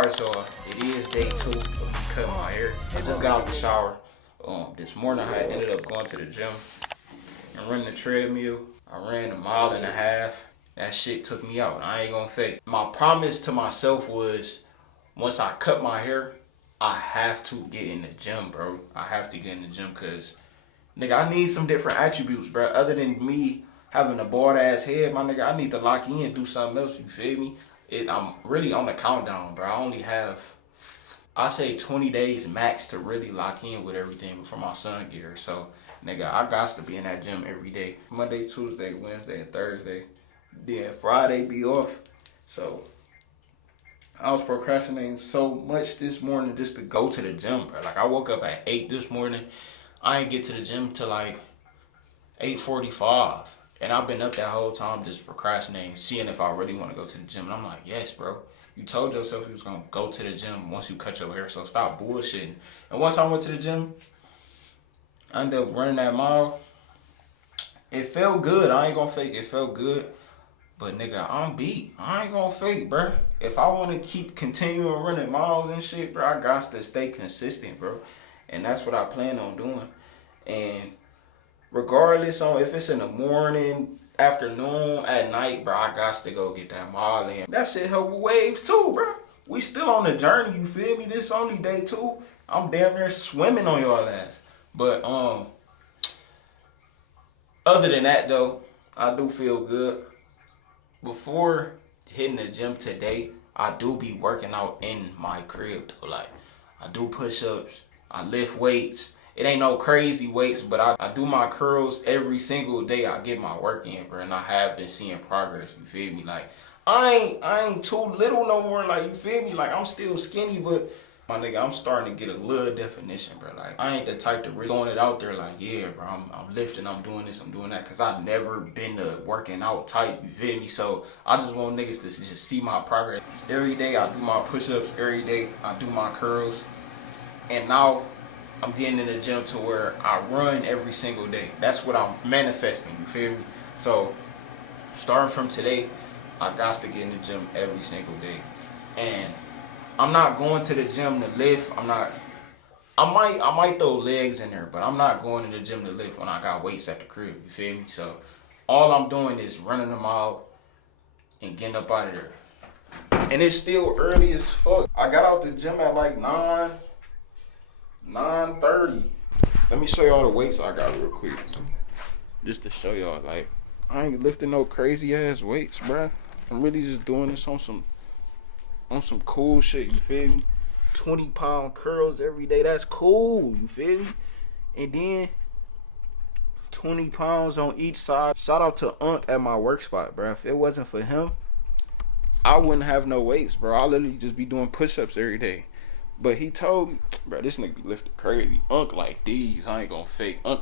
Alright, so it is day 2 of me cutting my hair. I just got out the shower. This morning I ended up going to the gym and running the treadmill. I ran 1.5 miles. That shit took me out. I ain't gonna fake. My promise to myself was once I cut my hair, I have to get in the gym, bro. I have to get in the gym because, nigga, I need some different attributes, bro. Other than me having a bald ass head, my nigga, I need to lock in and do something else, you feel me? I'm really on the countdown, bro. I only have, I say 20 days max to really lock in with everything before my son get here. So, nigga, I got to be in that gym every day. Monday, Tuesday, Wednesday, and Thursday. Then Friday be off. So, I was procrastinating so much this morning just to go to the gym, bro. Like, I woke up at 8 this morning. I ain't get to the gym till like 8:45. And I've been up that whole time just procrastinating, seeing if I really want to go to the gym. And I'm like, yes, bro. You told yourself you was going to go to the gym once you cut your hair, so stop bullshitting. And once I went to the gym, I ended up running that mile. It felt good. I ain't going to fake it. It felt good. But, nigga, I'm beat. I ain't going to fake, bro. If I want to keep continuing running miles and shit, bro, I got to stay consistent, bro. And that's what I plan on doing. And regardless on if it's in the morning, afternoon, at night, bro, I got to go get that mile in. That shit help with waves too, bro. We still on the journey, you feel me? This only day 2. I'm damn near swimming on y'all ass. But other than that though, I do feel good. Before hitting the gym today, I do be working out in my crib though. Like, I do push-ups, I lift weights. It ain't no crazy weights, but I do my curls every single day. I get my work in, bro, and I have been seeing progress, you feel me? Like, I ain't too little no more, like, you feel me? Like, I'm still skinny, but my nigga, I'm starting to get a little definition, bro. Like, I ain't the type to really throwing it out there like, yeah, bro, I'm lifting, I'm doing this, I'm doing that, because I've never been the working out type, you feel me? So, I just want niggas to just see my progress. Every day, I do my push-ups. Every day, I do my curls. And now, I'm getting in the gym to where I run every single day. That's what I'm manifesting, you feel me? So, starting from today, I got to get in the gym every single day. And I'm not going to the gym to lift. I might throw legs in there, but I'm not going to the gym to lift when I got weights at the crib, you feel me? So, all I'm doing is running them out and getting up out of there. And it's still early as fuck. I got out the gym at like 9:30. Let me show y'all the weights I got real quick. Just to show y'all, like, I ain't lifting no crazy ass weights, bruh. I'm really just doing this on some cool shit, you feel me? 20-pound curls every day, that's cool, you feel me? And then 20 pounds on each side. Shout out to Unc at my work spot, bruh. If it wasn't for him, I wouldn't have no weights, bro. I'll literally just be doing push-ups every day. But he told me, bro, this nigga lifted crazy. Unc like these, I ain't gonna fake. Unc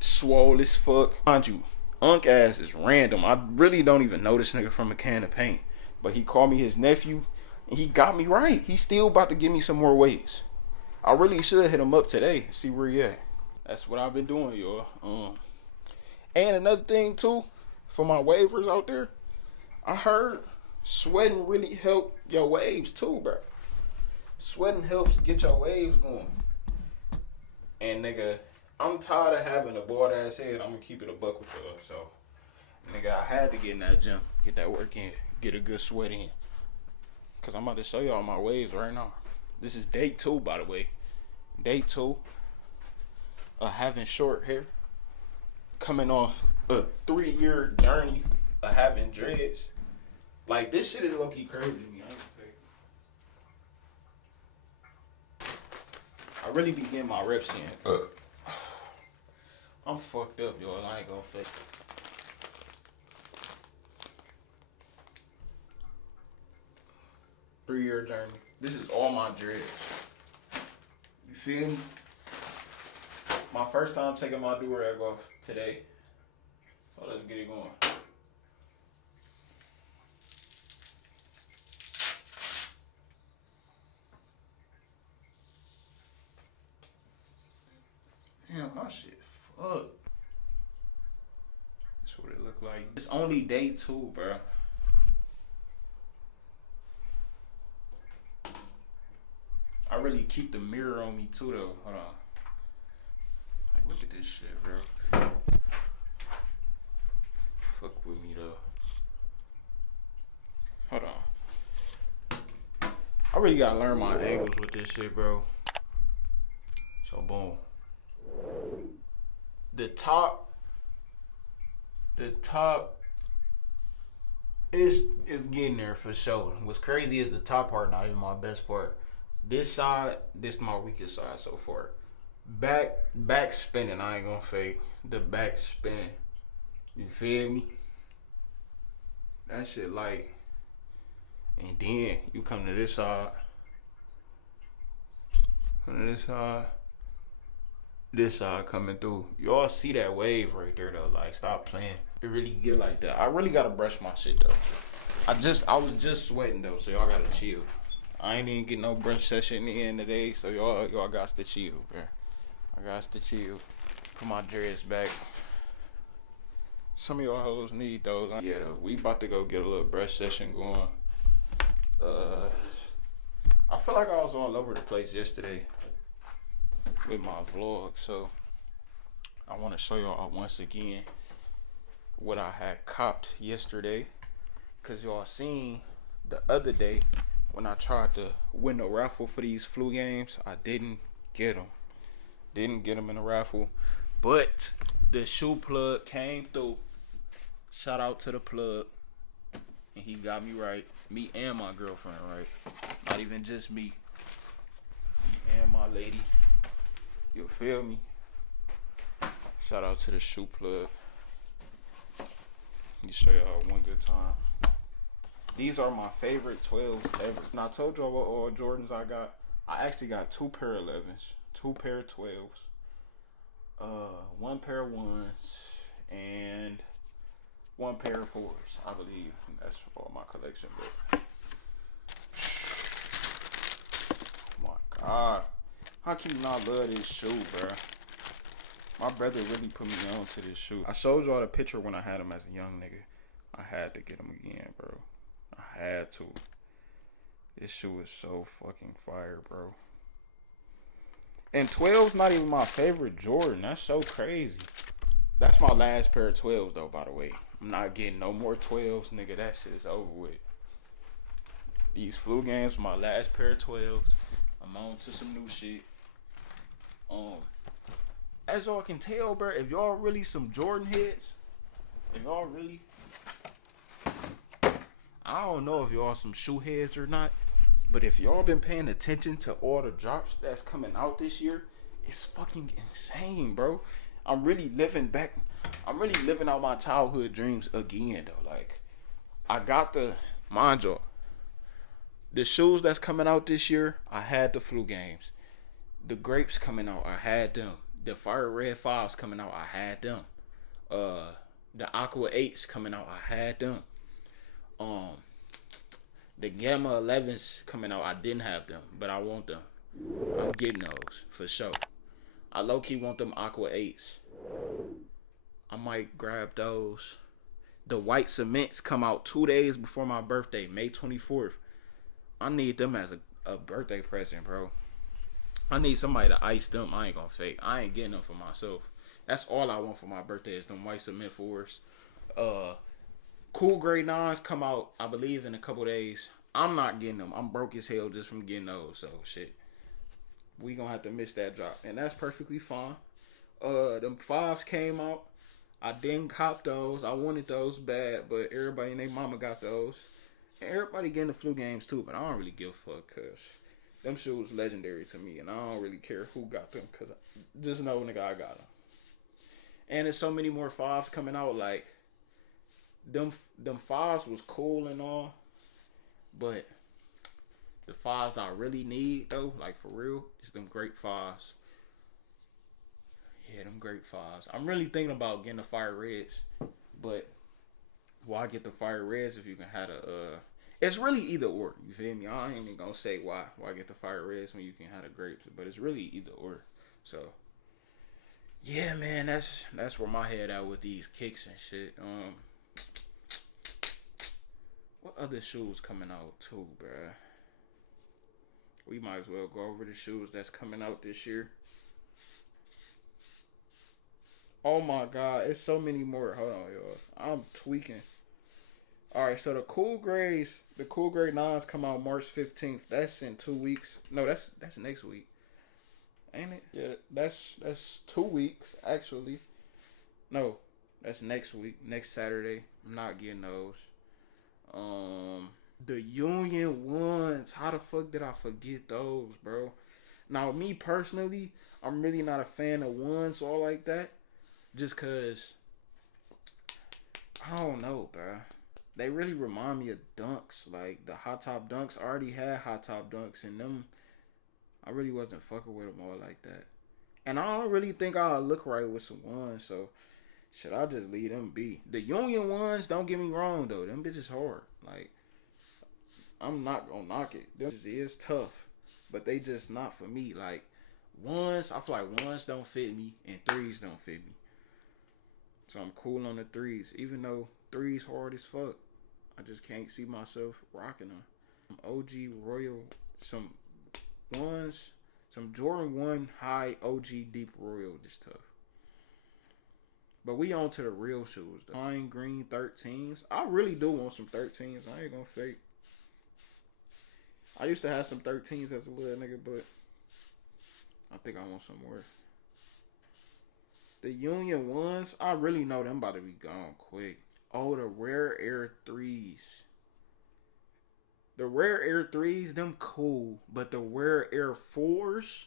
swole as fuck. Mind you, Unc ass is random. I really don't even know this nigga from a can of paint. But he called me his nephew, and he got me right. He's still about to give me some more weights. I really should hit him up today, see where he at. That's what I've been doing, y'all. And another thing, too, for my wavers out there, I heard sweating really help your waves, too, bro. Sweating helps get your waves going. And nigga, I'm tired of having a bald ass head. I'm gonna keep it a buck with y'all. So, nigga, I had to get in that gym, get that work in, get a good sweat in. Cause I'm about to show y'all my waves right now. This is day 2, by the way. Day 2 of having short hair. Coming off a 3-year journey of having dreads. Like, this shit is low-key crazy to me. I really be getting my reps in. I'm fucked up, y'all. I ain't gonna fake it. Three-year journey. This is all my dreads. You feel me? My first time taking my do-rag off today. So let's get it going. Damn, my shit fucked. That's what it look like. It's only day 2, bro. really keep the mirror on me too though. Hold on. Like, look at this shit, bro. Fuck with me though. Hold on. I really gotta learn my angles with this shit, bro. So boom. The top is getting there for sure. What's crazy is the top part not even my best part. This side, this is my weakest side so far. Back spinning, I ain't gonna fake. The back spinning. You feel me? That shit like, and then you come to this side. Come to this side coming through. Y'all see that wave right there though. Like, stop playing. It really get like that. I really gotta brush my shit though. I was just sweating though, so y'all gotta chill. I ain't even get no brush session in the end today, so y'all got to chill, bro. I got to chill. Put my dreads back. Some of y'all hoes need those. Yeah, though, we about to go get a little brush session going. I feel like I was all over the place yesterday with my vlog, so I want to show y'all once again what I had copped yesterday, cause y'all seen the other day when I tried to win the raffle for these flu games. I didn't get them in the raffle, but the shoe plug came through. Shout out to the plug, and he got me right, me and my girlfriend right, not even just me and my lady. You feel me? Shout out to the shoe plug. Let me show y'all one good time. These are my favorite 12s ever. And I told y'all what all Jordans I got. I actually got 2 pair of 11s, 2 pair of 12s, 1 pair of 1s, and 1 pair of 4s, I believe. That's all my collection, but oh my God. How can you not love this shoe, bro? My brother really put me on to this shoe. I showed y'all the picture when I had him as a young nigga. I had to get him again, bro. I had to. This shoe is so fucking fire, bro. And 12's not even my favorite Jordan. That's so crazy. That's my last pair of 12s, though, by the way. I'm not getting no more 12s, nigga. That shit is over with. These flu games, my last pair of 12s. I'm on to some new shit. As y'all can tell, bro, if y'all really some Jordan heads, if y'all really, I don't know if y'all some shoe heads or not, but if y'all been paying attention to all the drops that's coming out this year, it's fucking insane, bro. I'm really living out my childhood dreams again, though. Like, I got mind y'all, the shoes that's coming out this year, I had the flu games. The grapes coming out, I had them. The Fire Red 5s coming out, I had them. The Aqua 8s coming out, I had them. The Gamma 11s coming out, I didn't have them, but I want them. I'm getting those for sure. I low-key want them Aqua 8s. I might grab those. The white cements come out 2 days before my birthday, May 24th. I need them as a birthday present, bro. I need somebody to ice them. I ain't gonna fake. I ain't getting them for myself. That's all I want for my birthday is them white cement 4s. Cool Grade 9s come out, I believe, in a couple days. I'm not getting them. I'm broke as hell just from getting those. So, shit. We gonna have to miss that drop. And that's perfectly fine. Them 5s came out. I didn't cop those. I wanted those bad, but everybody and their mama got those. And everybody getting the flu games too, but I don't really give a fuck because them shoes legendary to me, and I don't really care who got them because just know, nigga, I got them. And there's so many more 5s coming out. Like, them 5s was cool and all, but the 5s I really need, though, like for real, is them grape 5s. Yeah, them grape 5s. I'm really thinking about getting the Fire Reds, but why get the Fire Reds if you can have it's really either or, you feel me? I ain't even gonna say why get the Fire Reds when you can have the grapes, but it's really either or. So yeah, man, that's where my head at with these kicks and shit. What other shoes coming out too, bruh? We might as well go over the shoes that's coming out this year. Oh my god, it's so many more. Hold on, y'all. I'm tweaking. Alright, so the Cool Grades, the Cool Grade 9s come out March 15th. That's in 2 weeks. No, that's next week. Ain't it? Yeah, that's 2 weeks, actually. No, that's next week. Next Saturday. I'm not getting those. The Union ones. How the fuck did I forget those, bro? Now, me personally, I'm really not a fan of ones all like that. Just cause I don't know, bro. They really remind me of dunks. Like the hot top dunks. I already had hot top dunks, and them I really wasn't fucking with them all like that. And I don't really think I'll look right with some ones, so should I just leave them be? The Union ones, don't get me wrong though, them bitches hard. Like I'm not gonna knock it. Them is tough, but they just not for me. Like ones, I feel like ones don't fit me, and threes don't fit me. So I'm cool on the threes, even though threes hard as fuck. I just can't see myself rocking them. OG Royal, some ones, some Jordan 1 high OG Deep Royal, just tough. But we on to the real shoes though. Pine Green 13s. I really do want some 13s. I ain't gonna fake. I used to have some 13s as a little nigga, but I think I want some more. The Union ones, I really know them about to be gone quick. Oh, the Rare Air 3s. The Rare Air 3s, them cool. But the Rare Air 4s,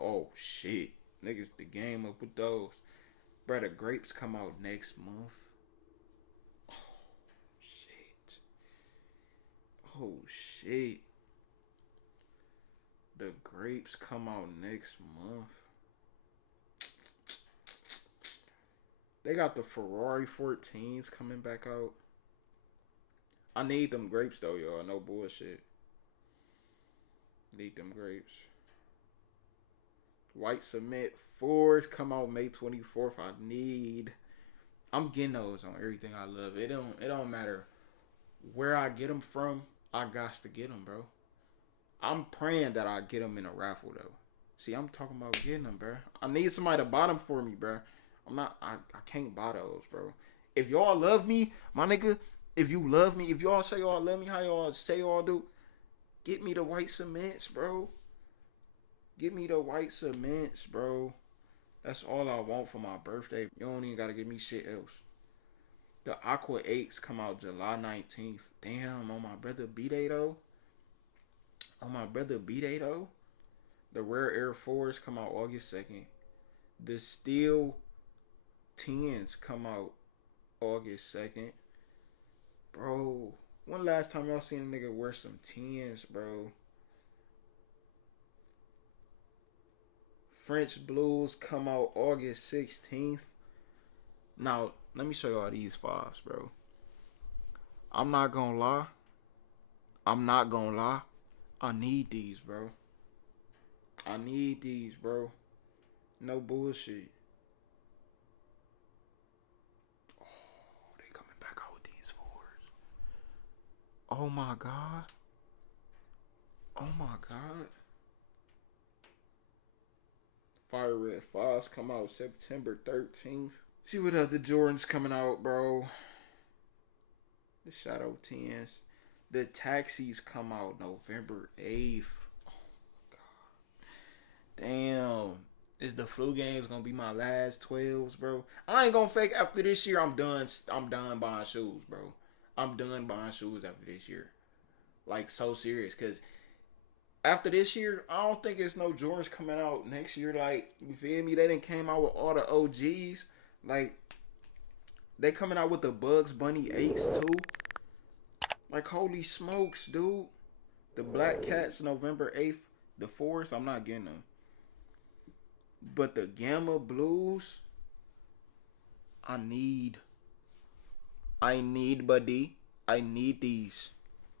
oh shit. Niggas the game up with those. Bruh, the grapes come out next month. Oh shit. Oh shit. The grapes come out next month. They got the Ferrari 14s coming back out. I need them grapes though, y'all. No bullshit. Need them grapes. White Cement 4s come out May 24th. I'm getting those on everything I love. It don't matter where I get them from. I got to get them, bro. I'm praying that I get them in a raffle though. See, I'm talking about getting them, bro. I need somebody to buy them for me, bro. I can't buy those, bro. If y'all love me, my nigga, if you love me, if y'all say y'all love me, how y'all say y'all do, get me the White Cements, bro. Get me the White Cements, bro. That's all I want for my birthday. You don't even gotta give me shit else. The Aqua 8s come out July 19th. Damn, on my brother B-Day though. On my brother B-Day though. The Rare Air 4s come out August 2nd. The Steel 10s come out August 2nd. Bro, when last time y'all seen a nigga wear some 10s, bro? French Blues come out August 16th. Now, let me show y'all these 5s, bro. I'm not gonna lie. I need these, bro. No bullshit. Oh, they coming back out with these 4s. Oh my god. Fire Red 5s come out September 13th. See what other Jordans coming out, bro. The Shadow 10s. The Taxis come out November 8th. Oh my god. Damn. Is the flu games gonna be my last 12s, bro? I ain't gonna fake after this year. I'm done buying shoes, bro. I'm done buying shoes after this year. Like, so serious. Because after this year, I don't think it's no Jordans coming out next year. Like, you feel me? They done came out with all the OGs. Like, they coming out with the Bugs Bunny 8s too. Like, holy smokes, dude. The Black Cats November 8th. The 4s, I'm not getting them. But the Gamma Blues, I need, buddy. I need these.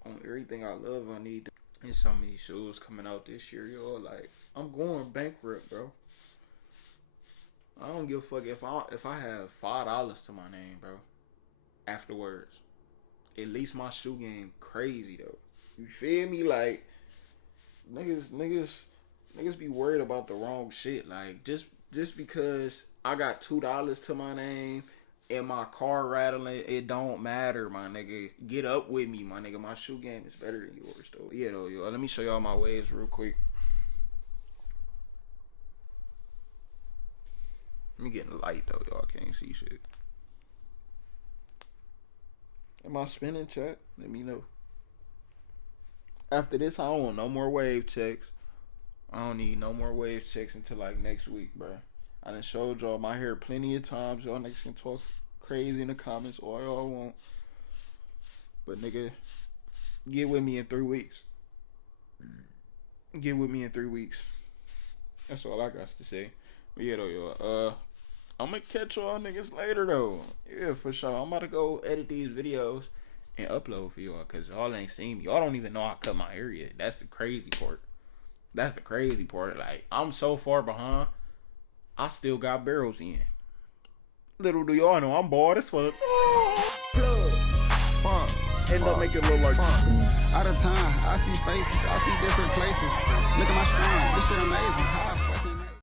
On everything I love, I need them. And so many shoes coming out this year, yo. Like, I'm going bankrupt, bro. I don't give a fuck if I have $5 to my name, bro. Afterwards, at least my shoe game crazy though. You feel me? Like, niggas be worried about the wrong shit. Like just because I got $2 to my name and my car rattling, it don't matter, my nigga. Get up with me, my nigga. My shoe game is better than yours, though. Yeah, though, yo. Let me show y'all my waves real quick. Let me get in the light, though, y'all can't see shit. Am I spinning, chat? Let me know. After this, I don't want no more wave checks. I don't need no more wave checks until like next week, bro. I done showed y'all my hair plenty of times. Y'all niggas can talk crazy in the comments all y'all want. But nigga, get with me in 3 weeks. Get with me in 3 weeks. That's all I got to say. But yeah, though, y'all. I'm gonna catch y'all niggas later, though. Yeah, for sure. I'm about to go edit these videos and upload for y'all, because y'all ain't seen me. Y'all don't even know I cut my hair yet. That's the crazy part. That's the crazy part. Like, I'm so far behind, I still got barrels in. Little do y'all know, I'm bald as fuck. Plug, funk, End up making it look like funk. Out of time, I see faces, I see different places. Look at my strong, this shit amazing. How I